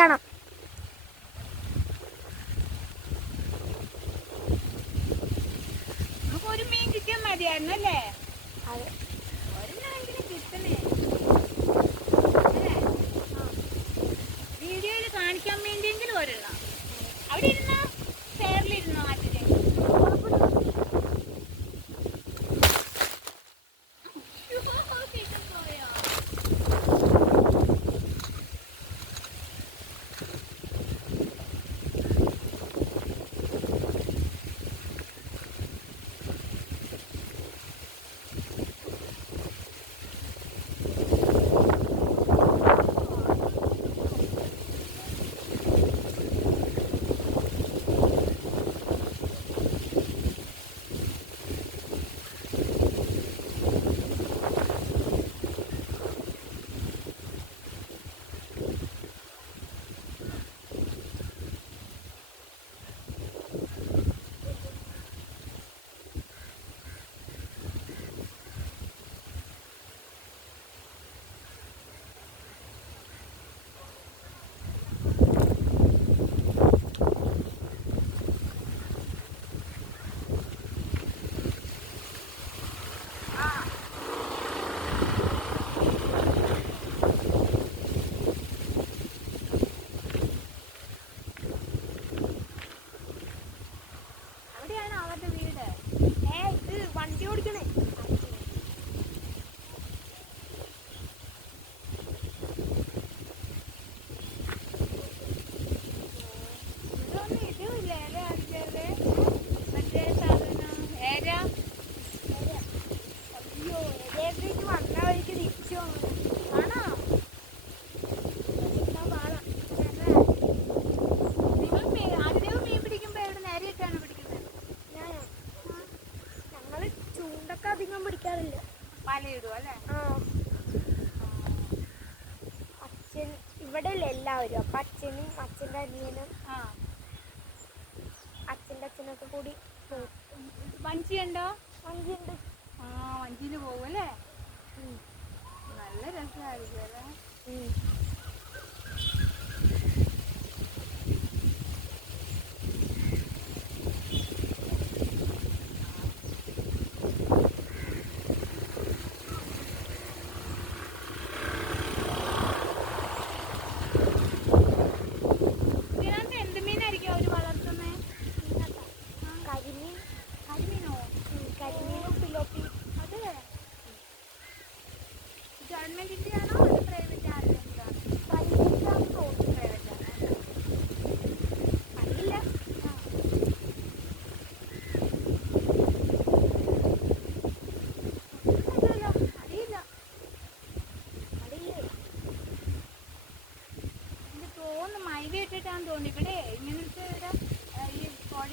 കാണാം. ഓടിക്കണേ. മറ്റേ സാധനം ഏരാ അയ്യോ ഏതെങ്കിലും വന്ന വഴിക്ക് തിരിച്ചു വന്നു ഒക്കെ അധികം പിടിക്കാറില്ല. വലയിടും അല്ലേ? അച്ഛൻ ഇവിടെ അല്ലേ എല്ലാവരും. അപ്പൊ അച്ഛനും അച്ഛന്റെ അനിയനും അച്ഛന്റെ അച്ഛനൊക്കെ കൂടി വഞ്ചി ഉണ്ടോ വഞ്ചി ഉണ്ട് ആ വഞ്ചിയിൽ പോകും അല്ലേ? നല്ല രസമായിരിക്കും അല്ലേ?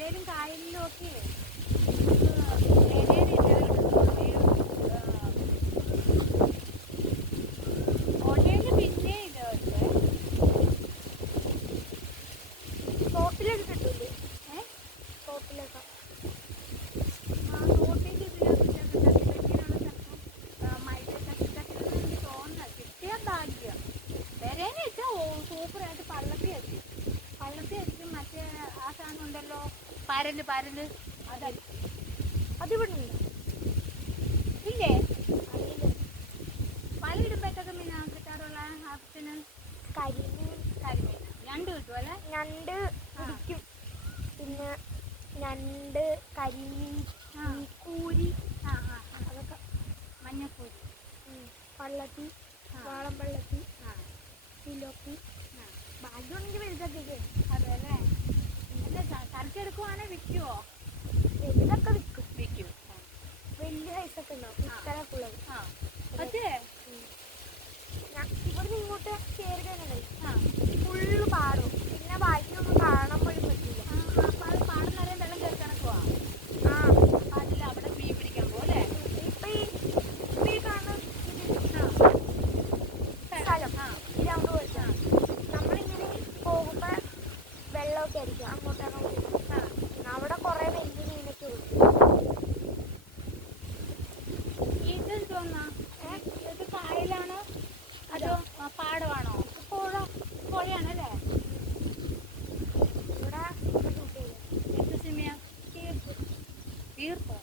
പുഴയിലും കായലിലും ഒക്കെ സൂപ്പറായിട്ട് പള്ളത്തി വെച്ച് പള്ളത്തി വെച്ച് മറ്റേ ആ സാധനം ഉണ്ടല്ലോ പരൽ പരൽ. അതിവിടെ ഇല്ലേ? പല ഇടുമ്പൊക്കെ മീനാ കിട്ടാറുള്ള ആപ്പിന് കരിമീൻ. കരിമീൻ. ഞണ്ട് കിട്ടുമല്ലേ ഞണ്ട് പിടിക്കും. പിന്നെ ഞണ്ട് കരിമീൻ കൂരി അതൊക്കെ മഞ്ഞക്കൂരി പള്ളത്തി വാളം പള്ളത്തി പിലോപ്പി ഭാഗ്യമുണ്ടെങ്കിൽ വലുതൊക്കെ compartir pues.